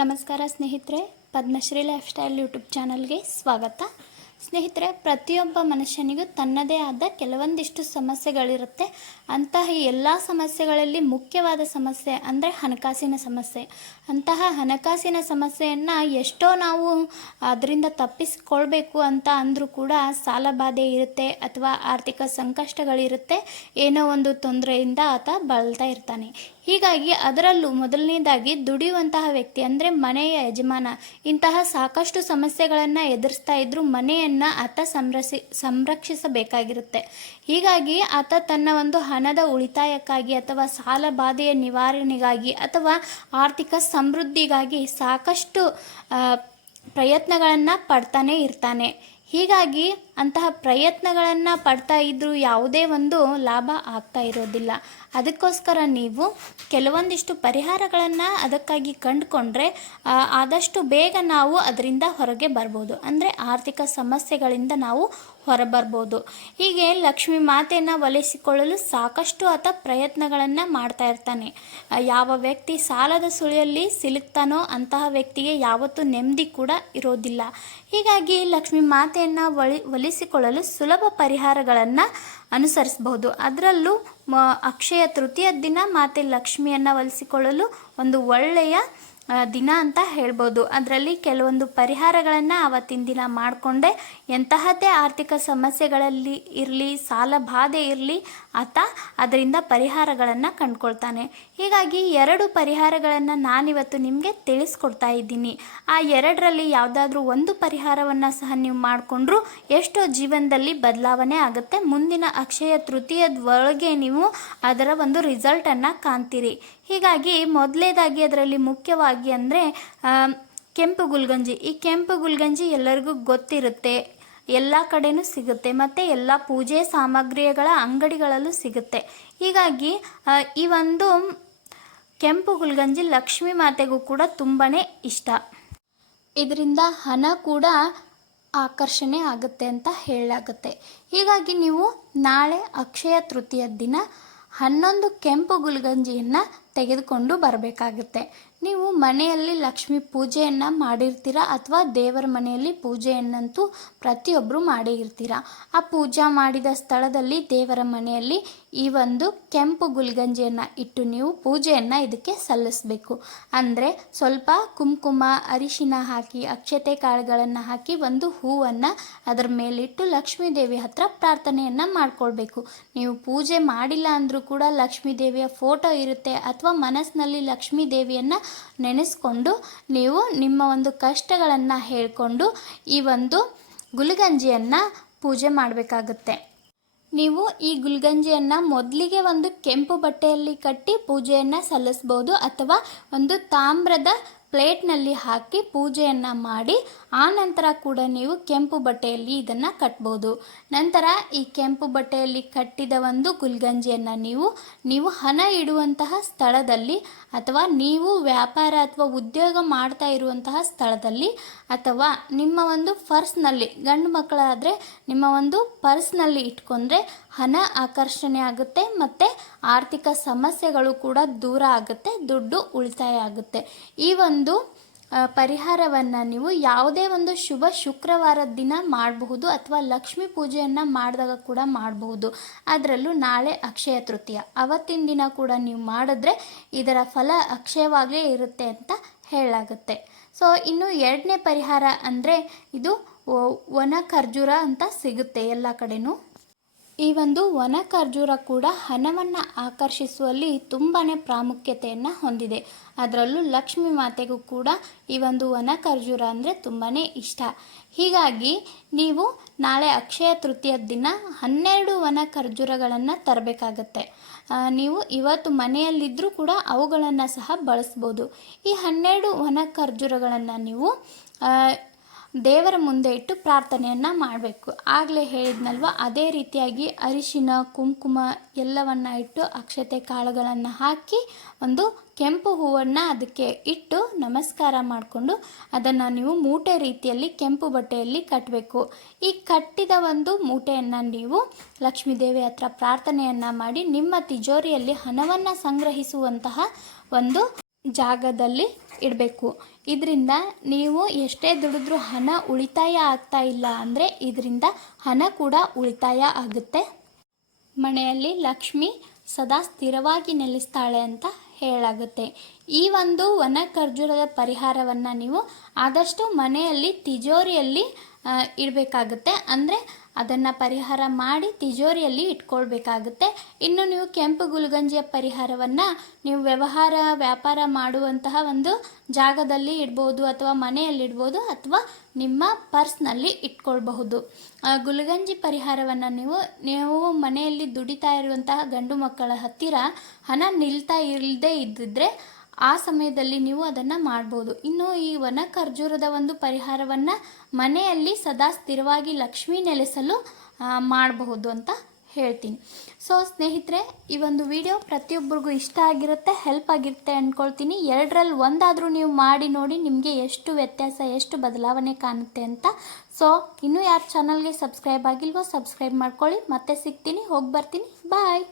ನಮಸ್ಕಾರ ಸ್ನೇಹಿತರೆ, Padmashri life style YouTube ಚಾನಲ್ಗೆ ಸ್ವಾಗತ. ಸ್ನೇಹಿತರೆ, ಪ್ರತಿಯೊಬ್ಬ ಮನುಷ್ಯನಿಗೂ ತನ್ನದೇ ಆದ ಕೆಲವೊಂದಿಷ್ಟು ಸಮಸ್ಯೆಗಳಿರುತ್ತೆ. ಅಂತಹ ಎಲ್ಲ ಸಮಸ್ಯೆಗಳಲ್ಲಿ ಮುಖ್ಯವಾದ ಸಮಸ್ಯೆ ಅಂದರೆ ಹಣಕಾಸಿನ ಸಮಸ್ಯೆ. ಅಂತಹ ಹಣಕಾಸಿನ ಸಮಸ್ಯೆಯನ್ನು ಎಷ್ಟೋ ನಾವು ಅದರಿಂದ ತಪ್ಪಿಸಿಕೊಳ್ಬೇಕು ಅಂತ ಅಂದರೂ ಕೂಡ ಸಾಲ ಬಾಧೆ ಇರುತ್ತೆ ಅಥವಾ ಆರ್ಥಿಕ ಸಂಕಷ್ಟಗಳಿರುತ್ತೆ. ಏನೋ ಒಂದು ತೊಂದರೆಯಿಂದ ಆತ ಬಳಲ್ತಾ ಇರ್ತಾನೆ. ಹೀಗಾಗಿ ಅದರಲ್ಲೂ ಮೊದಲನೇದಾಗಿ ದುಡಿಯುವಂತಹ ವ್ಯಕ್ತಿ ಅಂದರೆ ಮನೆಯ ಯಜಮಾನ. ಇಂತಹ ಸಾಕಷ್ಟು ಸಮಸ್ಯೆಗಳನ್ನು ಎದುರಿಸ್ತಾ ಇದ್ದರೂ ಮನೆಯನ್ನು ಆತ ಸಂರಕ್ಷಿ, ಸಂರಕ್ಷಿಸಬೇಕಾಗಿರುತ್ತೆ. ಹೀಗಾಗಿ ಆತ ತನ್ನ ಒಂದು ಹಣದ ಉಳಿತಾಯಕ್ಕಾಗಿ ಅಥವಾ ಸಾಲ ಬಾಧೆಯ ನಿವಾರಣೆಗಾಗಿ ಅಥವಾ ಆರ್ಥಿಕ ಸಮೃದ್ಧಿಗಾಗಿ ಸಾಕಷ್ಟು ಪ್ರಯತ್ನಗಳನ್ನು ಪಡ್ತಾನೆ ಇರ್ತಾನೆ. ಹೀಗಾಗಿ ಅಂತಹ ಪ್ರಯತ್ನಗಳನ್ನು ಪಡ್ತಾ ಇದ್ದರೂ ಯಾವುದೇ ಒಂದು ಲಾಭ ಆಗ್ತಾ ಇರೋದಿಲ್ಲ. ಅದಕ್ಕೋಸ್ಕರ ನೀವು ಕೆಲವೊಂದಿಷ್ಟು ಪರಿಹಾರಗಳನ್ನು ಅದಕ್ಕಾಗಿ ಕಂಡುಕೊಂಡ್ರೆ ಆದಷ್ಟು ಬೇಗ ನಾವು ಅದರಿಂದ ಹೊರಗೆ ಬರ್ಬೋದು. ಅಂದರೆ ಆರ್ಥಿಕ ಸಮಸ್ಯೆಗಳಿಂದ ನಾವು ಹೊರಬರ್ಬೋದು. ಹೀಗೆ ಲಕ್ಷ್ಮೀ ಮಾತೆಯನ್ನು ಒಲಿಸಿಕೊಳ್ಳಲು ಸಾಕಷ್ಟು ಆತ ಪ್ರಯತ್ನಗಳನ್ನು ಮಾಡ್ತಾ ಇರ್ತಾನೆ. ಯಾವ ವ್ಯಕ್ತಿ ಸಾಲದ ಸುಳಿಯಲ್ಲಿ ಸಿಲುಕ್ತಾನೋ ಅಂತಹ ವ್ಯಕ್ತಿಗೆ ಯಾವತ್ತೂ ನೆಮ್ಮದಿ ಕೂಡ ಇರೋದಿಲ್ಲ. ಹೀಗಾಗಿ ಲಕ್ಷ್ಮೀ ಮಾತೆಯನ್ನು ಒಲಿ, ಒಲಿಸಿಕೊಳ್ಳಲು ಸುಲಭ ಪರಿಹಾರಗಳನ್ನು ಅನುಸರಿಸಬಹುದು ಅದರಲ್ಲೂ ಮ, ಅಕ್ಷಯ ತೃತೀಯ ದಿನ ಮಾತೆ ಲಕ್ಷ್ಮಿಯನ್ನು ಒಲಿಸಿಕೊಳ್ಳಲು ಒಂದು ಒಳ್ಳೆಯ ದಿನ ಅಂತ ಹೇಳ್ಬೋದು. ಅದರಲ್ಲಿ ಕೆಲವೊಂದು ಪರಿಹಾರಗಳನ್ನು ಆವತ್ತಿನ ದಿನ ಮಾಡಿಕೊಂಡೆ. ಎಂತಹದ್ದೇ ಆರ್ಥಿಕ ಸಮಸ್ಯೆಗಳಲ್ಲಿ ಇರಲಿ, ಸಾಲ ಬಾಧೆ ಇರಲಿ ಆತ ಅದರಿಂದ ಪರಿಹಾರಗಳನ್ನು ಕಂಡುಕೊಳ್ತಾನೆ. ಹೀಗಾಗಿ ಎರಡು ಪರಿಹಾರಗಳನ್ನು ನಾನಿವತ್ತು ನಿಮಗೆ ತಿಳಿಸ್ಕೊಡ್ತಾ ಇದ್ದೀನಿ. ಆ ಎರಡರಲ್ಲಿ ಯಾವುದಾದ್ರೂ ಒಂದು ಪರಿಹಾರವನ್ನು ಸಹ ನೀವು ಮಾಡಿಕೊಂಡ್ರೂ ಎಷ್ಟೋ ಜೀವನದಲ್ಲಿ ಬದಲಾವಣೆ ಆಗುತ್ತೆ. ಮುಂದಿನ ಅಕ್ಷಯ ತೃತೀಯದೊಳಗೆ ನೀವು ಅದರ ಒಂದು ರಿಸಲ್ಟನ್ನು ಕಾಣ್ತೀರಿ. ಹೀಗಾಗಿ ಮೊದಲೇದಾಗಿ ಅದರಲ್ಲಿ ಮುಖ್ಯವಾಗಿ ಅಂದರೆ ಕೆಂಪು ಗುಲ್ಗಂಜಿ. ಈ ಕೆಂಪು ಗುಲ್ಗಂಜಿ ಎಲ್ಲರಿಗೂ ಗೊತ್ತಿರುತ್ತೆ. ಎಲ್ಲ ಕಡೆನೂ ಸಿಗುತ್ತೆ ಮತ್ತು ಎಲ್ಲ ಪೂಜೆ ಸಾಮಗ್ರಿಗಳ ಅಂಗಡಿಗಳಲ್ಲೂ ಸಿಗುತ್ತೆ. ಹೀಗಾಗಿ ಈ ಒಂದು ಕೆಂಪು ಗುಲ್ಗಂಜಿ ಲಕ್ಷ್ಮೀ ಮಾತೆಗೂ ಕೂಡ ತುಂಬಾ ಇಷ್ಟ. ಇದರಿಂದ ಹಣ ಕೂಡ ಆಕರ್ಷಣೆ ಆಗುತ್ತೆ ಅಂತ ಹೇಳಲಾಗುತ್ತೆ. ಹೀಗಾಗಿ ನೀವು ನಾಳೆ ಅಕ್ಷಯ ತೃತೀಯ ದಿನ ಹನ್ನೊಂದು ಕೆಂಪು ಗುಲ್ಗಂಜಿಯನ್ನು ತೆಗೆದುಕೊಂಡು ಬರಬೇಕಾಗುತ್ತೆ. ನೀವು ಮನೆಯಲ್ಲಿ ಲಕ್ಷ್ಮಿ ಪೂಜೆಯನ್ನು ಮಾಡಿರ್ತೀರಾ ಅಥವಾ ದೇವರ ಮನೆಯಲ್ಲಿ ಪೂಜೆಯನ್ನಂತೂ ಪ್ರತಿಯೊಬ್ಬರು ಮಾಡೇ ಇರ್ತೀರ ಆ ಪೂಜಾ ಮಾಡಿದ ಸ್ಥಳದಲ್ಲಿ ದೇವರ ಮನೆಯಲ್ಲಿ ಈ ಒಂದು ಕೆಂಪು ಗುಲ್ಗಂಜಿಯನ್ನು ಇಟ್ಟು ನೀವು ಪೂಜೆಯನ್ನು ಇದಕ್ಕೆ ಸಲ್ಲಿಸಬೇಕು. ಅಂದರೆ ಸ್ವಲ್ಪ ಕುಂಕುಮ, ಅರಿಶಿನ ಹಾಕಿ, ಅಕ್ಷತೆ ಕಾಳುಗಳನ್ನು ಹಾಕಿ ಒಂದು ಹೂವನ್ನು ಅದರ ಮೇಲಿಟ್ಟು ಲಕ್ಷ್ಮೀ ದೇವಿ ಹತ್ರ ಪ್ರಾರ್ಥನೆಯನ್ನು ಮಾಡಿಕೊಳ್ಬೇಕು. ನೀವು ಪೂಜೆ ಮಾಡಿಲ್ಲ ಅಂದರೂ ಕೂಡ ಲಕ್ಷ್ಮೀ ದೇವಿಯ ಫೋಟೋ ಇರುತ್ತೆ ಅಥವಾ ಮನಸ್ಸಿನಲ್ಲಿ ಲಕ್ಷ್ಮೀ ದೇವಿಯನ್ನು ನೆನೆಸ್ಕೊಂಡು ನೀವು ನಿಮ್ಮ ಒಂದು ಕಷ್ಟಗಳನ್ನು ಹೇಳಿಕೊಂಡು ಈ ಒಂದು ಗುಲ್ಗಂಜಿಯನ್ನು ಪೂಜೆ ಮಾಡಬೇಕಾಗುತ್ತೆ. ನೀವು ಈ ಗುಲ್ಗಂಜಿಯನ್ನು ಮೊದಲಿಗೆ ಒಂದು ಕೆಂಪು ಬಟ್ಟೆಯಲ್ಲಿ ಕಟ್ಟಿ ಪೂಜೆಯನ್ನು ಸಲ್ಲಿಸ್ಬೋದು ಅಥವಾ ಒಂದು ತಾಮ್ರದ ಪ್ಲೇಟ್ನಲ್ಲಿ ಹಾಕಿ ಪೂಜೆಯನ್ನು ಮಾಡಿ ಆ ನಂತರ ಕೂಡ ನೀವು ಕೆಂಪು ಬಟ್ಟೆಯಲ್ಲಿ ಇದನ್ನು ಕಟ್ಬೋದು. ನಂತರ ಈ ಕೆಂಪು ಬಟ್ಟೆಯಲ್ಲಿ ಕಟ್ಟಿದ ಒಂದು ಗುಲ್ಗಂಜಿಯನ್ನು ನೀವು ನೀವು ಹಣ ಇಡುವಂತಹ ಸ್ಥಳದಲ್ಲಿ ಅಥವಾ ನೀವು ವ್ಯಾಪಾರ ಅಥವಾ ಉದ್ಯೋಗ ಮಾಡ್ತಾ ಇರುವಂತಹ ಸ್ಥಳದಲ್ಲಿ ಅಥವಾ ನಿಮ್ಮ ಒಂದು ಪರ್ಸ್ನಲ್ಲಿ, ಗಂಡು ಮಕ್ಕಳಾದರೆ ನಿಮ್ಮ ಒಂದು ಪರ್ಸ್ನಲ್ಲಿ ಇಟ್ಕೊಂಡ್ರೆ ಹಣ ಆಕರ್ಷಣೆ ಆಗುತ್ತೆ ಮತ್ತು ಆರ್ಥಿಕ ಸಮಸ್ಯೆಗಳು ಕೂಡ ದೂರ ಆಗುತ್ತೆ, ದುಡ್ಡು ಉಳಿತಾಯ ಆಗುತ್ತೆ. ಈ ಒಂದು ಪರಿಹಾರವನ್ನು ನೀವು ಯಾವುದೇ ಒಂದು ಶುಭ ಶುಕ್ರವಾರದ ದಿನ ಮಾಡಬಹುದು ಅಥವಾ ಲಕ್ಷ್ಮೀ ಪೂಜೆಯನ್ನು ಮಾಡಿದಾಗ ಕೂಡ ಮಾಡಬಹುದು. ಅದರಲ್ಲೂ ನಾಳೆ ಅಕ್ಷಯ ತೃತೀಯ. ಅವತ್ತಿನ ದಿನ ಕೂಡ ನೀವು ಮಾಡಿದ್ರೆ ಇದರ ಫಲ ಅಕ್ಷಯವಾಗೇ ಇರುತ್ತೆ ಅಂತ ಹೇಳಾಗುತ್ತೆ ಸೊ, ಇನ್ನು ಎರಡನೇ ಪರಿಹಾರ ಅಂದರೆ ಇದು ಒಣ ಖರ್ಜೂರ ಅಂತ ಸಿಗುತ್ತೆ ಎಲ್ಲ ಕಡೆನೂ. ಈ ಒಂದು ವನ ಖರ್ಜೂರ ಕೂಡ ಹಣವನ್ನು ಆಕರ್ಷಿಸುವಲ್ಲಿ ತುಂಬಾ ಪ್ರಾಮುಖ್ಯತೆಯನ್ನು ಹೊಂದಿದೆ. ಅದರಲ್ಲೂ ಲಕ್ಷ್ಮೀ ಮಾತೆಗೂ ಕೂಡ ಈ ಒಂದು ವನ ಖರ್ಜೂರ ಅಂದರೆ ತುಂಬಾ ಇಷ್ಟ. ಹೀಗಾಗಿ ನೀವು ನಾಳೆ ಅಕ್ಷಯ ತೃತೀಯ ದಿನ ಹನ್ನೆರಡು ವನ ಖರ್ಜೂರಗಳನ್ನು ತರಬೇಕಾಗತ್ತೆ ನೀವು ಇವತ್ತು ಮನೆಯಲ್ಲಿದ್ದರೂ ಕೂಡ ಅವುಗಳನ್ನು ಸಹ ಬಳಸ್ಬೋದು. ಈ ಹನ್ನೆರಡು ವನ ಖರ್ಜೂರಗಳನ್ನು ನೀವು ದೇವರ ಮುಂದೆ ಇಟ್ಟು ಪ್ರಾರ್ಥನೆಯನ್ನು ಮಾಡಬೇಕು. ಆಗಲೇ ಹೇಳಿದ್ನಲ್ವ, ಅದೇ ರೀತಿಯಾಗಿ ಅರಿಶಿನ, ಕುಂಕುಮ ಎಲ್ಲವನ್ನು ಇಟ್ಟು ಅಕ್ಷತೆ ಕಾಳುಗಳನ್ನು ಹಾಕಿ ಒಂದು ಕೆಂಪು ಹೂವನ್ನು ಅದಕ್ಕೆ ಇಟ್ಟು ನಮಸ್ಕಾರ ಮಾಡಿಕೊಂಡು ಅದನ್ನು ನೀವು ಮೂಟೆ ರೀತಿಯಲ್ಲಿ ಕೆಂಪು ಬಟ್ಟೆಯಲ್ಲಿ ಕಟ್ಟಬೇಕು ಈ ಕಟ್ಟಿದ ಒಂದು ಮೂಟೆಯನ್ನು ನೀವು ಲಕ್ಷ್ಮೀದೇವಿ ಹತ್ರ ಪ್ರಾರ್ಥನೆಯನ್ನು ಮಾಡಿ ನಿಮ್ಮ ತಿಜೋರಿಯಲ್ಲಿ ಹಣವನ್ನು ಸಂಗ್ರಹಿಸುವಂತಹ ಒಂದು ಜಾಗದಲ್ಲಿ ಇಡಬೇಕು. ಇದರಿಂದ ನೀವು ಎಷ್ಟೇ ದುಡಿದ್ರೂ ಹಣ ಉಳಿತಾಯ ಆಗ್ತಾ ಇಲ್ಲ ಅಂದರೆ ಇದರಿಂದ ಹಣ ಕೂಡ ಉಳಿತಾಯ ಆಗುತ್ತೆ. ಮನೆಯಲ್ಲಿ ಲಕ್ಷ್ಮಿ ಸದಾ ಸ್ಥಿರವಾಗಿ ನೆಲೆಸ್ತಾಳೆ ಅಂತ ಹೇಳಾಗುತ್ತೆ. ಈ ಒಂದು ವನ ಖರ್ಜೂರದ ಪರಿಹಾರವನ್ನು ನೀವು ಆದಷ್ಟು ಮನೆಯಲ್ಲಿ, ತಿಜೋರಿಯಲ್ಲಿ ಇಡಬೇಕಾಗುತ್ತೆ. ಅಂದರೆ ಅದನ್ನು ಪರಿಹಾರ ಮಾಡಿ ತಿಜೋರಿಯಲ್ಲಿ ಇಟ್ಕೊಳ್ಬೇಕಾಗುತ್ತೆ. ಇನ್ನು ನೀವು ಕೆಂಪು ಗುಲ್ಗಂಜಿಯ ಪರಿಹಾರವನ್ನು ನೀವು ವ್ಯವಹಾರ, ವ್ಯಾಪಾರ ಮಾಡುವಂತಹ ಒಂದು ಜಾಗದಲ್ಲಿ ಇಡ್ಬೋದು ಅಥವಾ ಮನೆಯಲ್ಲಿ ಇಡ್ಬೋದು ಅಥವಾ ನಿಮ್ಮ ಪರ್ಸ್ನಲ್ಲಿ ಇಟ್ಕೊಳ್ಬಹುದು. ಗುಲ್ಗಂಜಿ ಪರಿಹಾರವನ್ನು ನೀವು ನೀವು ಮನೆಯಲ್ಲಿ ದುಡಿತಾ ಇರುವಂತಹ ಗಂಡು ಮಕ್ಕಳ ಹತ್ತಿರ ಹಣ ನಿಲ್ತಾ ಇಲ್ಲದೆ ಇದ್ದಿದ್ರೆ ಆ ಸಮಯದಲ್ಲಿ ನೀವು ಅದನ್ನು ಮಾಡ್ಬೋದು. ಇನ್ನು ಈ ವನ ಖರ್ಜೂರದ ಒಂದು ಪರಿಹಾರವನ್ನು ಮನೆಯಲ್ಲಿ ಸದಾ ಸ್ಥಿರವಾಗಿ ಲಕ್ಷ್ಮಿ ನೆಲೆಸಲು ಮಾಡಬಹುದು ಅಂತ ಹೇಳ್ತೀನಿ. ಸೊ ಸ್ನೇಹಿತರೆ, ಈ ಒಂದು ವಿಡಿಯೋ ಪ್ರತಿಯೊಬ್ಬರಿಗೂ ಇಷ್ಟ ಆಗಿರುತ್ತೆ ಹೆಲ್ಪ್ ಆಗಿರುತ್ತೆ ಅಂದ್ಕೊಳ್ತೀನಿ ಎರಡರಲ್ಲಿ ಒಂದಾದರೂ ನೀವು ಮಾಡಿ ನೋಡಿ ನಿಮಗೆ ಎಷ್ಟು ವ್ಯತ್ಯಾಸ, ಎಷ್ಟು ಬದಲಾವಣೆ ಕಾಣುತ್ತೆ ಅಂತ. ಸೊ ಇನ್ನೂ ಯಾರು ಚಾನಲ್ಗೆ ಸಬ್ಸ್ಕ್ರೈಬ್ ಆಗಿಲ್ವೋ ಸಬ್ಸ್ಕ್ರೈಬ್ ಮಾಡ್ಕೊಳ್ಳಿ. ಮತ್ತೆ ಸಿಗ್ತೀನಿ, ಹೋಗಿ ಬರ್ತೀನಿ. ಬಾಯ್